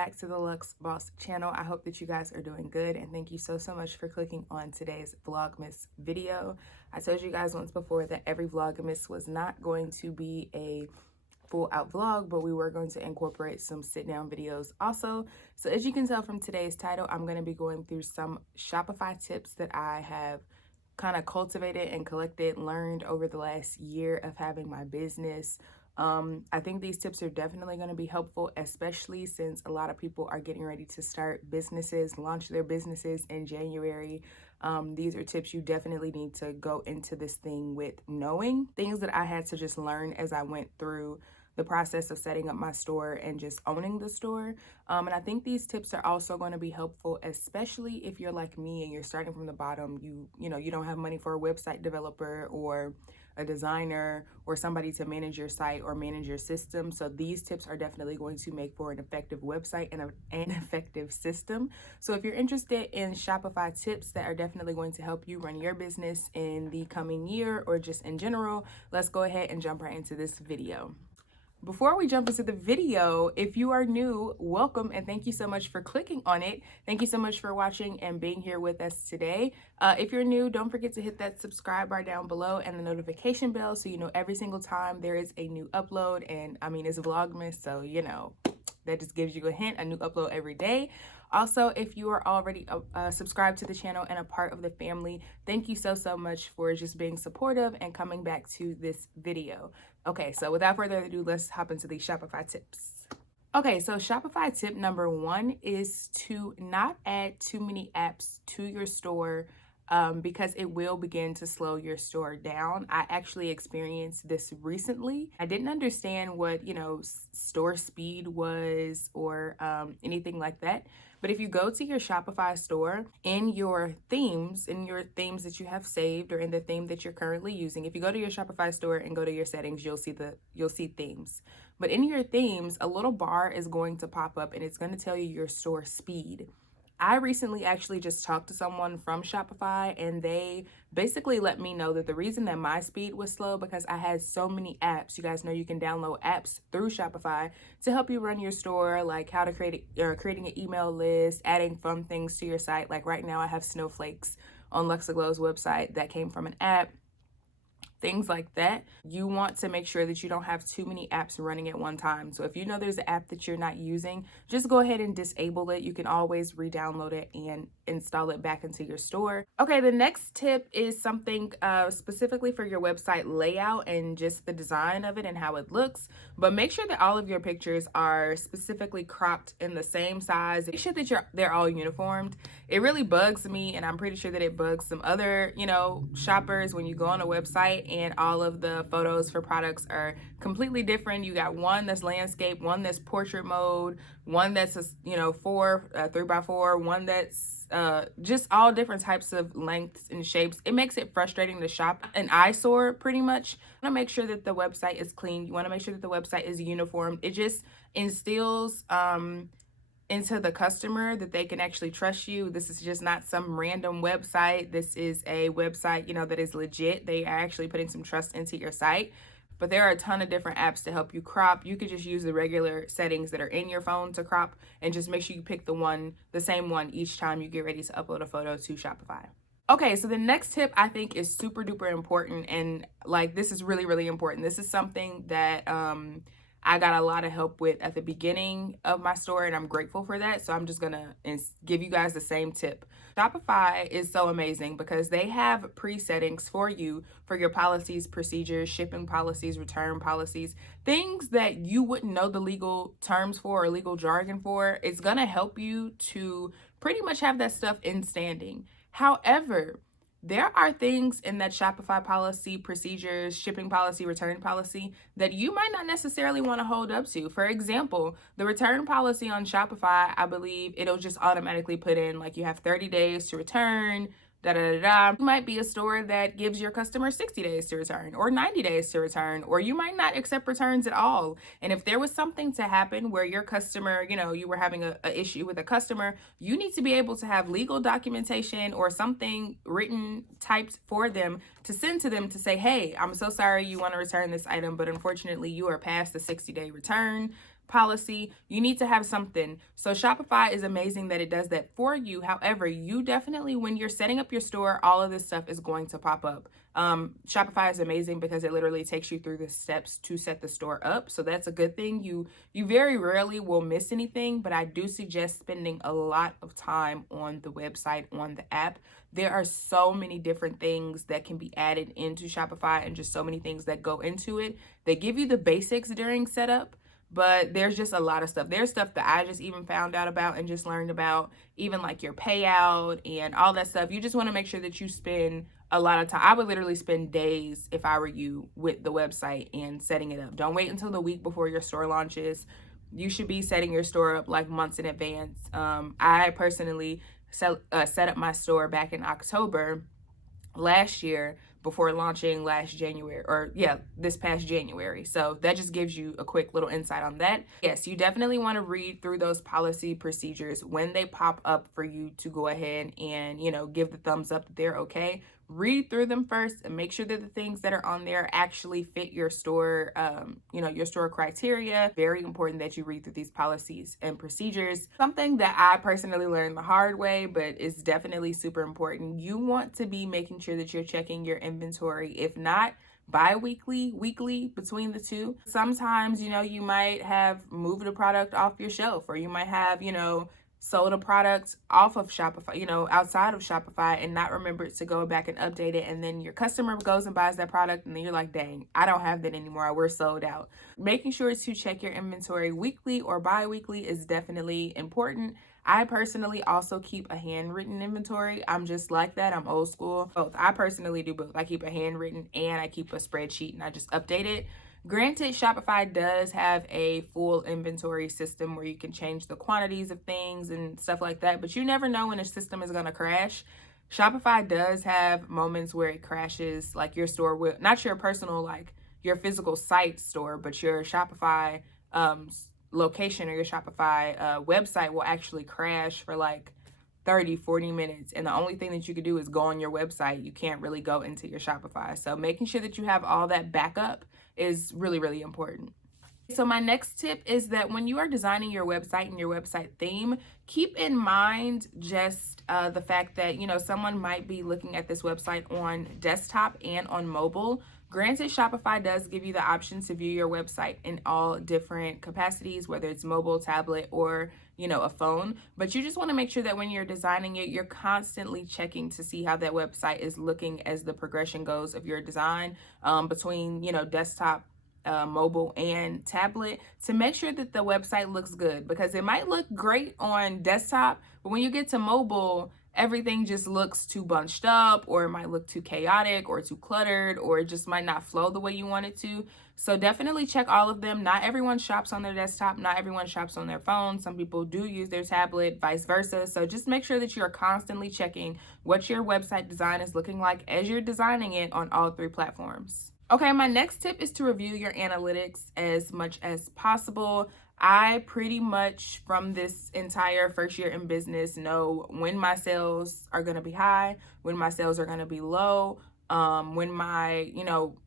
back to the Luxe Boss channel. I hope that you guys are doing good, and thank you so much for clicking on today's Vlogmas video. I told you guys once before that every Vlogmas was not going to be a full out vlog, but we were going to incorporate some sit down videos also. So as you can tell from today's title, I'm going to be going through some Shopify tips that I have kind of cultivated and collected, learned over the last year of having my business. I think these tips are definitely going to be helpful, especially since a lot of people are getting ready to start businesses, launch their businesses in January. These are tips you definitely need to go into this thing with knowing, things that I had to just learn as I went through the process of setting up my store and just owning the store. And I think these tips are also going to be helpful, especially if you're like me and you're starting from the bottom. You don't have money for a website developer or a designer or somebody to manage your site or manage your system. So these tips are definitely going to make for an effective website and an effective system. So if you're interested in Shopify tips that are definitely going to help you run your business in the coming year or just in general, let's go ahead and jump right into this video. Before we jump into the video, if you are new, welcome and thank you so much for clicking on it. Thank you so much for watching and being here with us today. If you're new, don't forget to hit that subscribe bar down below and the notification bell so you know every single time there is a new upload. And I mean, it's Vlogmas, so that just gives you a hint, a new upload every day. Also, if you are already subscribed to the channel and a part of the family, thank you so much for just being supportive and coming back to this video. Okay, so without further ado, let's hop into these Shopify tips. Okay, so Shopify tip number 1 is to not add too many apps to your store because it will begin to slow your store down. I actually experienced this recently. I didn't understand what, store speed was or anything like that. But if you go to your Shopify store in your themes that you have saved or in the theme that you're currently using, if you go to your Shopify store and go to your settings, you'll see themes. But in your themes, a little bar is going to pop up and it's going to tell you your store speed. I recently actually just talked to someone from Shopify and they basically let me know that the reason that my speed was slow because I had so many apps. You guys know you can download apps through Shopify to help you run your store, like how to creating an email list, adding fun things to your site. Like right now I have snowflakes on Luxe Aglow's website that came from an app. Things like that. You want to make sure that you don't have too many apps running at one time. So if you know there's an app that you're not using, just go ahead and disable it. You can always re-download it and install it back into your store. Okay, the next tip is something specifically for your website layout and just the design of it and how it looks. But make sure that all of your pictures are specifically cropped in the same size. Make sure that they're all uniformed. It really bugs me, and I'm pretty sure that it bugs some other, shoppers when you go on a website and all of the photos for products are completely different. You got one that's landscape, one that's portrait mode, one that's 3x4, one that's just all different types of lengths and shapes. It makes it frustrating to shop, an eyesore pretty much. You want to make sure that the website is clean. You want to make sure that the website is uniform. It just instills into the customer that they can actually trust you. This is just not some random website. This is a website, that is legit. They are actually putting some trust into your site. But there are a ton of different apps to help you crop. You could just use the regular settings that are in your phone to crop and just make sure you pick the same one each time you get ready to upload a photo to Shopify. Okay, so the next tip I think is super duper important, and this is really, really important. This is something that I got a lot of help with at the beginning of my store, and I'm grateful for that. So I'm just gonna give you guys the same tip. Shopify is so amazing because they have pre-settings for you for your policies, procedures, shipping policies, return policies, things that you wouldn't know the legal terms for or legal jargon for. It's gonna help you to pretty much have that stuff in standing. However, there are things in that Shopify policy, procedures, shipping policy, return policy that you might not necessarily want to hold up to. For example, the return policy on Shopify, I believe it'll just automatically put in you have 30 days to return, It might be a store that gives your customer 60 days to return or 90 days to return, or you might not accept returns at all. And if there was something to happen where your customer, you were having a issue with a customer, you need to be able to have legal documentation or something written, typed for them to send to them to say, hey, I'm so sorry you want to return this item, but unfortunately you are past the 60-day return policy. You need to have something. So Shopify is amazing that it does that for you. However, you definitely, when you're setting up your store, all of this stuff is going to pop up. Shopify is amazing because it literally takes you through the steps to set the store up. So that's a good thing. You very rarely will miss anything, but I do suggest spending a lot of time on the website, on the app. There are so many different things that can be added into Shopify and just so many things that go into it. They give you the basics during setup, but there's just a lot of stuff. There's stuff that I just even found out about and just learned about, even like your payout and all that stuff. You just want to make sure that you spend a lot of time. I would literally spend days if I were you with the website and setting it up. Don't wait until the week before your store launches. You should be setting your store up like months in advance. I personally set up my store back in October last year before launching last January, or this past January. So that just gives you a quick little insight on that. Yes, you definitely want to read through those policy procedures when they pop up for you to go ahead and, give the thumbs up that they're okay. Read through them first and make sure that the things that are on there actually fit your store, your store criteria. Very important that you read through these policies and procedures. Something that I personally learned the hard way, but is definitely super important. You want to be making sure that you're checking your inventory, if not bi-weekly, weekly, between the two. Sometimes, you might have moved a product off your shelf, or you might have, sold a product off of Shopify, outside of Shopify, and not remember to go back and update it. And then your customer goes and buys that product, and then you're like, dang, I don't have that anymore. We're sold out. Making sure to check your inventory weekly or bi-weekly is definitely important. I personally also keep a handwritten inventory. I'm just like that. I'm old school. Both. I personally do both. I keep a handwritten and I keep a spreadsheet, and I just update it. Granted, Shopify does have a full inventory system where you can change the quantities of things and stuff like that, but you never know when a system is going to crash. Shopify does have moments where it crashes, like your store will, not your personal, like your physical site store, but your Shopify location or your Shopify website will actually crash for like 30-40 minutes, and the only thing that you could do is go on your website. You can't really go into your Shopify. So making sure that you have all that backup is really, really important. So my next tip is that when you are designing your website and your website theme, keep in mind just the fact that, someone might be looking at this website on desktop and on mobile. Granted, Shopify does give you the option to view your website in all different capacities, whether it's mobile, tablet, or, a phone. But you just want to make sure that when you're designing it, you're constantly checking to see how that website is looking as the progression goes of your design between, desktop, mobile, and tablet, to make sure that the website looks good, because it might look great on desktop, but when you get to mobile, everything just looks too bunched up, or it might look too chaotic or too cluttered, or it just might not flow the way you want it to. So definitely check all of them. Not everyone shops on their desktop. Not everyone shops on their phone. Some people do use their tablet, vice versa. So just make sure that you're constantly checking what your website design is looking like as you're designing it on all three platforms. Okay, my next tip is to review your analytics as much as possible. I pretty much, from this entire first year in business, know when my sales are going to be high, when my sales are going to be low, when my,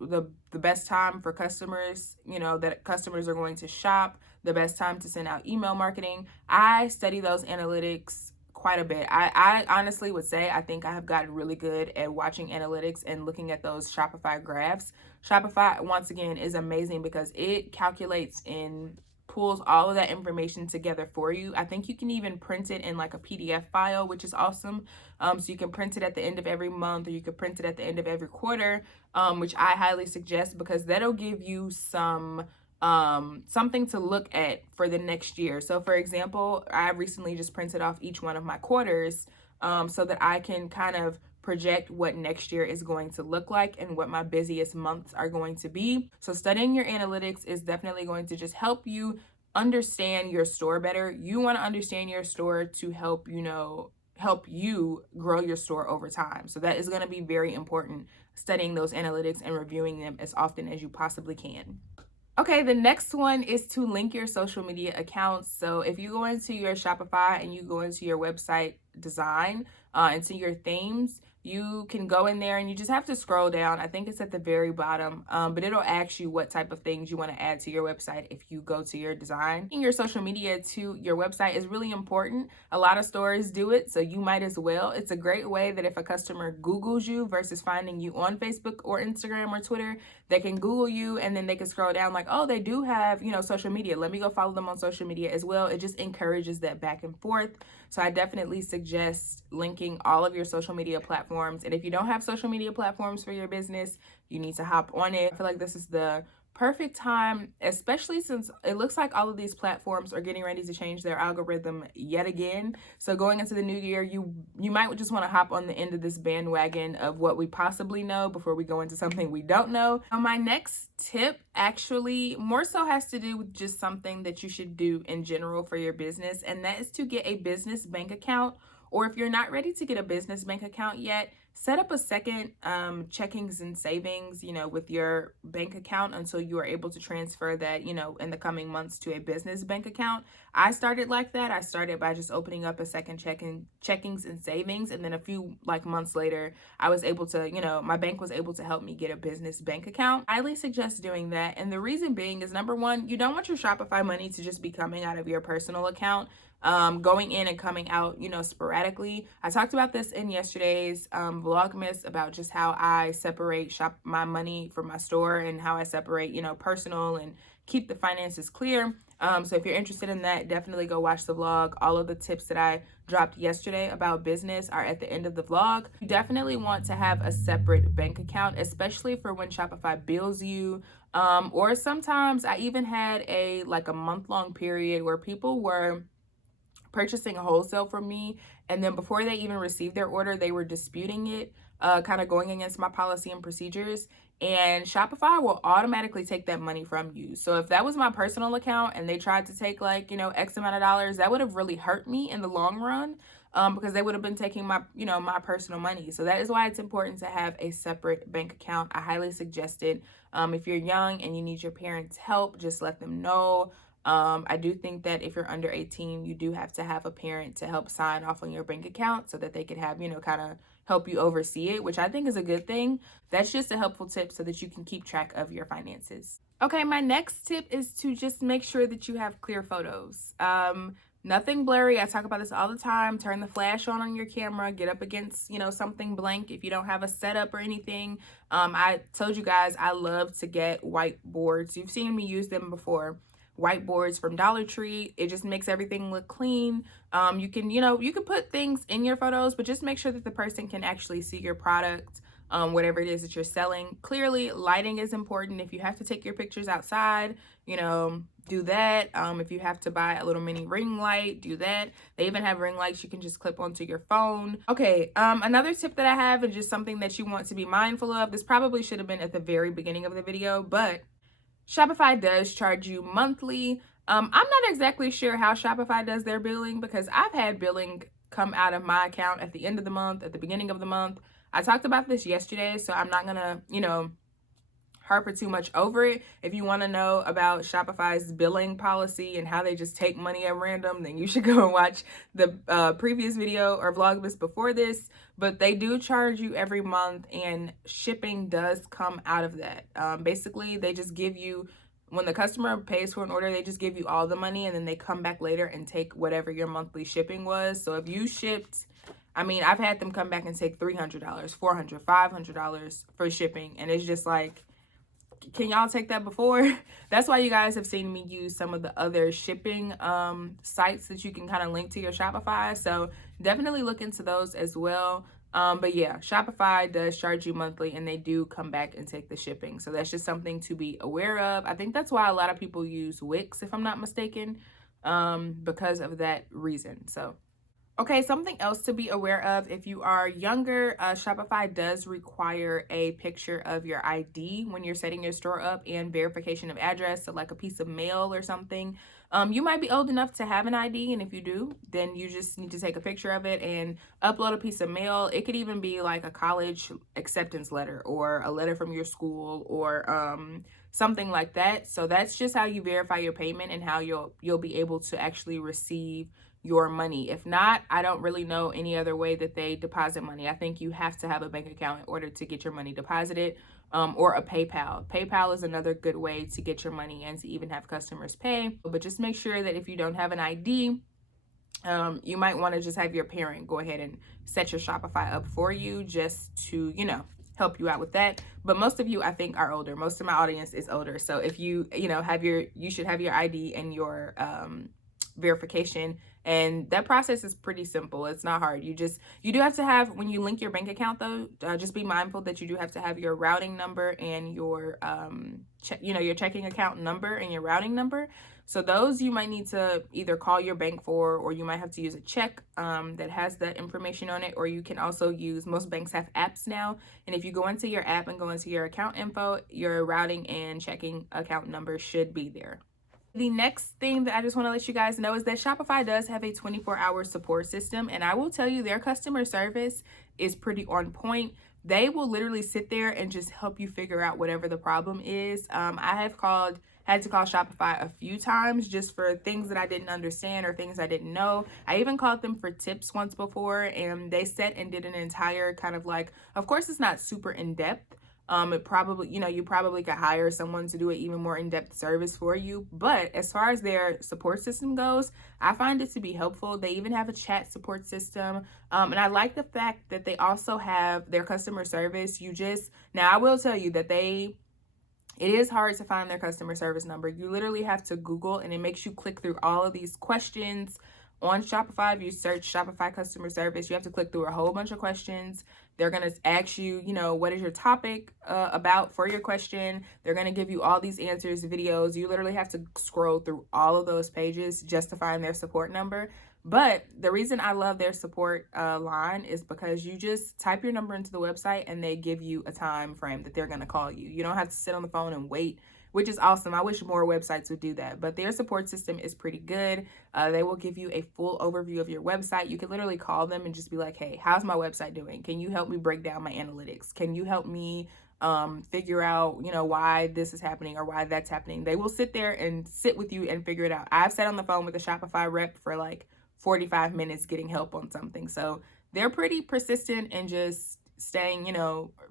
the best time for customers, that customers are going to shop, the best time to send out email marketing. I study those analytics quite a bit. I honestly would say I think I have gotten really good at watching analytics and looking at those Shopify graphs. Shopify, once again, is amazing because it calculates and pulls all of that information together for you. I think you can even print it in like a PDF file, which is awesome. So you can print it at the end of every month, or you can print it at the end of every quarter, which I highly suggest, because that'll give you something to look at for the next year. So for example, I recently just printed off each one of my quarters so that I can kind of project what next year is going to look like and what my busiest months are going to be. So studying your analytics is definitely going to just help you understand your store better. You want to understand your store to help you grow your store over time. So that is going to be very important, studying those analytics and reviewing them as often as you possibly can. Okay, the next one is to link your social media accounts. So if you go into your Shopify and you go into your website design, into your themes, you can go in there and you just have to scroll down. I think it's at the very bottom, but it'll ask you what type of things you want to add to your website if you go to your design. Your social media to your website is really important. A lot of stores do it, so you might as well. It's a great way that if a customer Googles you versus finding you on Facebook or Instagram or Twitter, they can Google you and then they can scroll down like, oh, they do have, social media. Let me go follow them on social media as well. It just encourages that back and forth. So I definitely suggest linking all of your social media platforms. And if you don't have social media platforms for your business, you need to hop on it. I feel like this is the perfect time, especially since it looks like all of these platforms are getting ready to change their algorithm yet again. So going into the new year, you might just want to hop on the end of this bandwagon of what we possibly know before we go into something we don't know. My next tip actually more so has to do with just something that you should do in general for your business, and that is to get a business bank account. Or if you're not ready to get a business bank account yet, set up a second checkings and savings, with your bank account until you are able to transfer that, in the coming months to a business bank account. I started like that. I started by just opening up a second checkings and savings. And then a few months later, I was able to, my bank was able to help me get a business bank account. I highly suggest doing that. And the reason being is, number one, you don't want your Shopify money to just be coming out of your personal account. Going in and coming out, sporadically. I talked about this in yesterday's Vlogmas about just how I separate my money from my store and how I separate, personal and keep the finances clear. So if you're interested in that, definitely go watch the vlog. All of the tips that I dropped yesterday about business are at the end of the vlog. You definitely want to have a separate bank account, especially for when Shopify bills you. Or sometimes I even had a month-long period where people were purchasing wholesale from me, and then before they even received their order, they were disputing it, kind of going against my policy and procedures, and Shopify will automatically take that money from you. So if that was my personal account and they tried to take X amount of dollars, that would have really hurt me in the long run, because they would have been taking my my personal money. So that is why it's important to have a separate bank account. I highly suggest it. If you're young and you need your parents' help, just let them know. I do think that if you're under 18, you do have to have a parent to help sign off on your bank account so that they could have, kind of help you oversee it, which I think is a good thing. That's just a helpful tip so that you can keep track of your finances. Okay, my next tip is to just make sure that you have clear photos. Nothing blurry. I talk about this all the time. Turn the flash on your camera. Get up against, something blank if you don't have a setup or anything. I told you guys I love to get whiteboards. You've seen me use them before. Whiteboards from Dollar Tree. It just makes everything look clean. You can put things in your photos, but just make sure that the person can actually see your product, whatever it is that you're selling. Clearly, lighting is important. If you have to take your pictures outside, do that. If you have to buy a little mini ring light, do that. They even have ring lights you can just clip onto your phone. Okay, another tip that I have is just something that you want to be mindful of. This probably should have been at the very beginning of the video, but Shopify does charge you monthly. I'm not exactly sure how Shopify does their billing, because I've had billing come out of my account at the end of the month, at the beginning of the month. I talked about this yesterday, so I'm not gonna, harper too much over it. If you want to know about Shopify's billing policy and how they just take money at random, then you should go and watch the previous video or Vlogmas before this. But they do charge you every month, and shipping does come out of that. Basically, they just give you, when the customer pays for an order, they just give you all the money, and then they come back later and take whatever your monthly shipping was. So if you shipped, I've had them come back and take $300, $400, $500 for shipping, and it's just like, can y'all take that before? That's why you guys have seen me use some of the other shipping sites that you can kind of link to your Shopify. So definitely look into those as well. But yeah, Shopify does charge you monthly, and they do come back and take the shipping. So that's just something to be aware of. I think that's why a lot of people use Wix, if I'm not mistaken, because of that reason. So okay, something else to be aware of if you are younger, Shopify does require a picture of your ID when you're setting your store up, and verification of address, so like a piece of mail or something. You might be old enough to have an ID, and if you do, then you just need to take a picture of it and upload a piece of mail. It could even be like a college acceptance letter or a letter from your school or something like that. So that's just how you verify your payment and how you'll be able to actually receive your money. If not, I don't really know any other way that they deposit money. I think you have to have a bank account in order to get your money deposited, or a PayPal. PayPal is another good way to get your money and to even have customers pay. But just make sure that if you don't have an ID, you might want to just have your parent go ahead and set your Shopify up for you, just to, help you out with that. But most of you, I think, are older. Most of my audience is older. So if you should have your ID and your verification, and that process is pretty simple. It's not hard. You do have to have, when you link your bank account though, just be mindful that you do have to have your routing number and your your checking account number and your routing number. So those you might need to either call your bank for, or you might have to use a check that has that information on it, or you can also use, most banks have apps now, and if you go into your app and go into your account info, your routing and checking account number should be there. The next thing that I just want to let you guys know is that Shopify does have a 24-hour support system, and I will tell you, their customer service is pretty on point. They will literally sit there and just help you figure out whatever the problem is. I have had to call Shopify a few times just for things that I didn't understand or things I didn't know. I even called them for tips once before, and they sat and did an entire kind of like, of course it's not super in-depth. It probably, you probably could hire someone to do an even more in-depth service for you. But as far as their support system goes, I find it to be helpful. They even have a chat support system. And I like the fact that they also have their customer service. Now I will tell you that it is hard to find their customer service number. You literally have to Google, and it makes you click through all of these questions on Shopify. If you search Shopify customer service, you have to click through a whole bunch of questions. They're going to ask you, what is your topic about for your question. They're going to give you all these answers, videos. You literally have to scroll through all of those pages just to find their support number. But the reason I love their support line is because you just type your number into the website and they give you a time frame that they're going to call you. You don't have to sit on the phone and wait, which is awesome. I wish more websites would do that, but their support system is pretty good. They will give you a full overview of your website. You can literally call them and just be like, hey, how's my website doing? Can you help me break down my analytics? Can you help me figure out, why this is happening or why that's happening? They will sit there and sit with you and figure it out. I've sat on the phone with a Shopify rep for like 45 minutes getting help on something. So they're pretty persistent and just staying,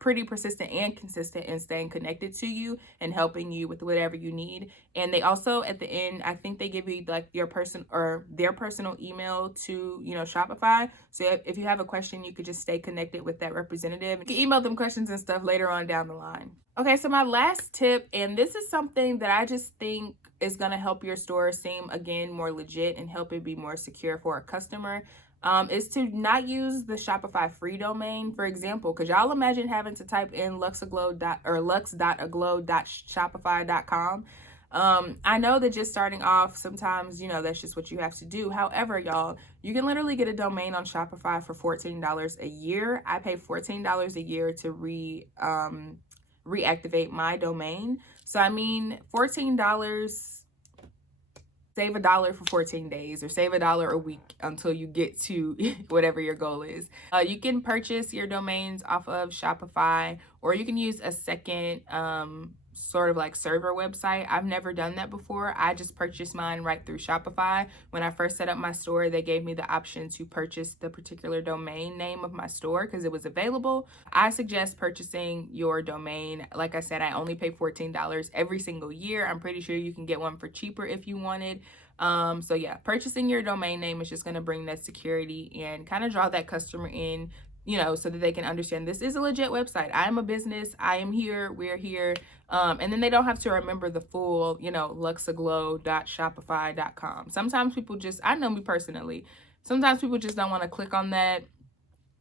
pretty persistent and consistent and staying connected to you and helping you with whatever you need. And they also, at the end, I think they give you like their personal email to, Shopify. So if you have a question, you could just stay connected with that representative. You can email them questions and stuff later on down the line. Okay, so my last tip, and this is something that I just think is going to help your store seem, again, more legit and help it be more secure for a customer, is to not use the Shopify free domain. For example, could y'all imagine having to type in luxe.aglow.shopify.com? I know that just starting off, sometimes, that's just what you have to do. However, y'all, you can literally get a domain on Shopify for $14 a year. I pay $14 a year to reactivate my domain. So I mean, $14, save $1 for 14 days, or save $1 a week until you get to whatever your goal is. You can purchase your domains off of Shopify, or you can use a second sort of like server website. I've never done that before. I just purchased mine right through Shopify. When I first set up my store, they gave me the option to purchase the particular domain name of my store because it was available. I suggest purchasing your domain. Like I said, I only pay $14 every single year. I'm pretty sure you can get one for cheaper if you wanted. So yeah, purchasing your domain name is just going to bring that security and kind of draw that customer in, so that they can understand this is a legit website. I am a business. I am here. We're here. And then they don't have to remember the full, luxeaglow.shopify.com. Sometimes people I know me personally, sometimes people just don't want to click on that,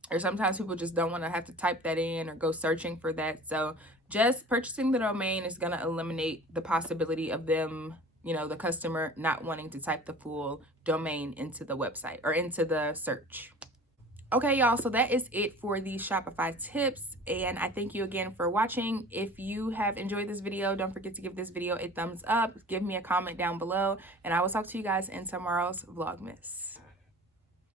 or sometimes people just don't want to have to type that in or go searching for that. So just purchasing the domain is going to eliminate the possibility of them, the customer not wanting to type the full domain into the website or into the search. Okay, y'all, so that is it for the Shopify tips, and I thank you again for watching. If you have enjoyed this video, don't forget to give this video a thumbs up, give me a comment down below, and I will talk to you guys in tomorrow's Vlogmas.